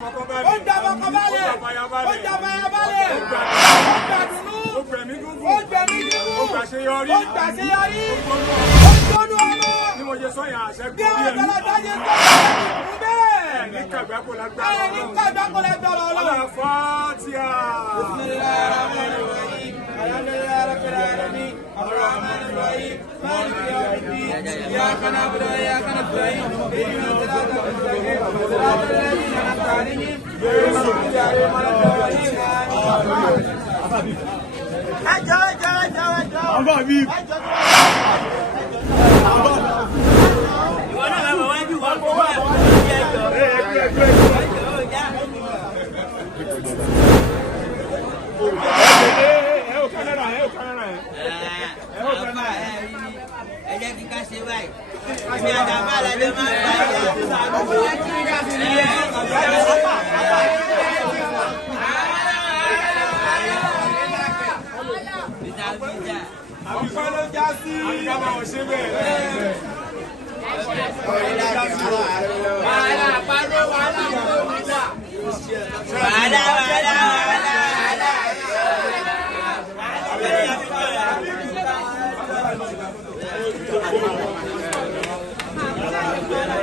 ó dàbọ̀ kọ́bálẹ̀ ó dàbọ̀ ayabalẹ̀ ó gbàdúnú ó gbẹ̀mí gígùn ó gbàṣeyọrí ó gbónú ọmọ bí àgbàlagbà ṣe tó fún bẹ́ẹ̀ ní kàgbákò lágbára ọlọ́run fàtíà. alhamdulillahi rabbil alamin arrahmanir rahim maliki yawmiddin iyyaka na'budu wa iyyaka nasta'in ihdinas siratal mustaqim siratal ladzina an'amta alaihim ghayril maghdubi alaihim waladdallin Wala.